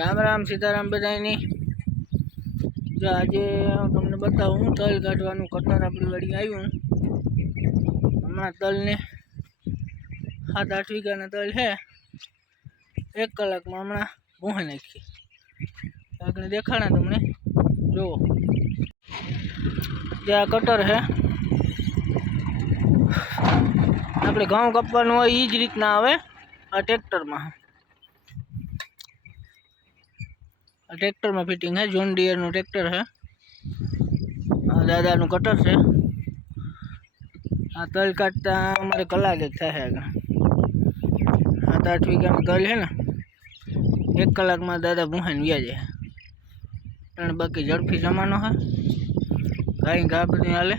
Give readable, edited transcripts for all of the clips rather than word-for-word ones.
राम राम सीताराम बधाई। जो आज तमने बताऊँ तल काढ़वानुं कटर अपनी वड़ी आव्युं। हमणां तल ने 7-8 वीघा तल है। 1 कलाक में हमणां भूंही नाखी। आगे देखाड़ा तमने जो आ कटर है अपने घऊं कपवानुं होय ई ज रीतना आवे। आ ट्रेक्टर में फिटिंग है। जॉन डियर नो ट्रेक्टर है। दादा नु कटर से आ तल काटता अमारे कलाक एक थाय। 7-8 वीघा में तल है ना 1 कलाक में दादा भूहाईने व्या जाए। पण बाकी झड़पी जमानो है। गाय घा बधी हाले।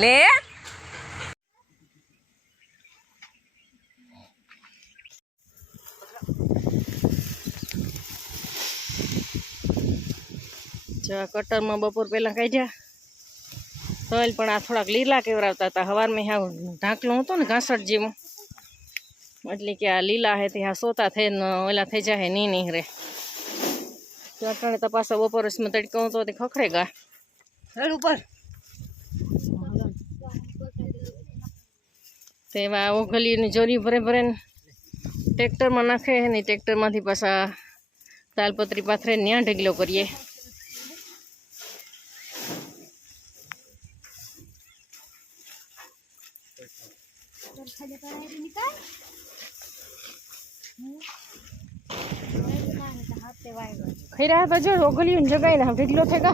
ले कटर में बपोर पहला काढ़्या तल पण आ थोड़ा लीला केवरावता था। हवार में हाँ ढांकलो हतो ने घासट जेवो એટલે કે આ લીલા હે તે આ સોતા થઈને ઓલા થઈ જાય ની ની રે તો અટાણે તો પાછા બપોરસ માં તડકો તો તે ખખડેગા હેડ ઉપર તેવા ઓઘલીની જોરી ભરે ભરે ટ્રેક્ટર માં નાખે ને ટ્રેક્ટર માંથી પાછા તાલપત્રી પાથરે ન્યા ઢગલો કરીએ। खैरा तो जो ओगली जगह ना ढीलो थेगा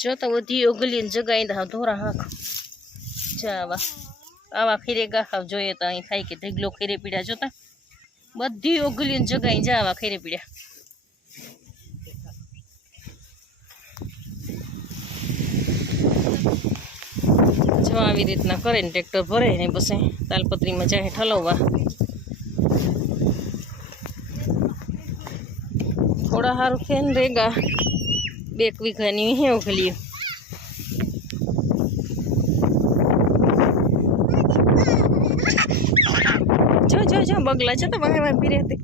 जो तो बधी ओगली जगह तो धोरा हाक जावा आवा खीरेगा खाव जोए तो अहीं थाय के ढीलो खीरे पीड़ा जोता बधी ओगली जगह जावा खीरे पीड़ा। जो આવી રીતના કરે ને ટ્રેક્ટર ભરે ને પછી તાલપત્રી માં જાય ઠલવવા। थोड़ा हारू खेन रहेगा 2 वीघा नी है ओखली जो जो जो बगला जो तो वहां वहां फिरे थे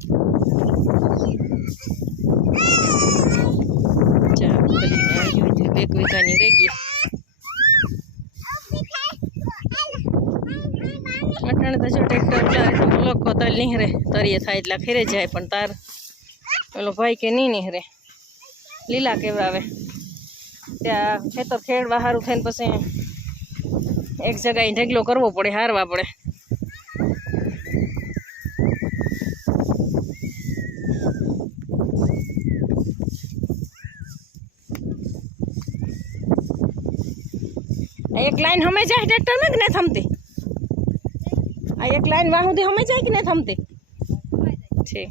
जा ओखली ने 1 वीघा नी रहेगी। अटाणे तो जो ट्रेक्टर लोग को तल नहीं रे तरिये थाय એટલે ખેરે જાય પણ તાર પેલો ભાઈ કે નહીં નીહરે લીલા કેવરાવે ત્યાં ખેતર ખેડવા સારું થઈને પછી એક જગ્યાએ ઢગલો કરવો પડે હારવા પડે। एक लाइन हमें जाए ट्रेक्टर में कि नहीं थमती आ एक लाइन वहाँ दी हमें जाए कि नहीं थमती ठीक।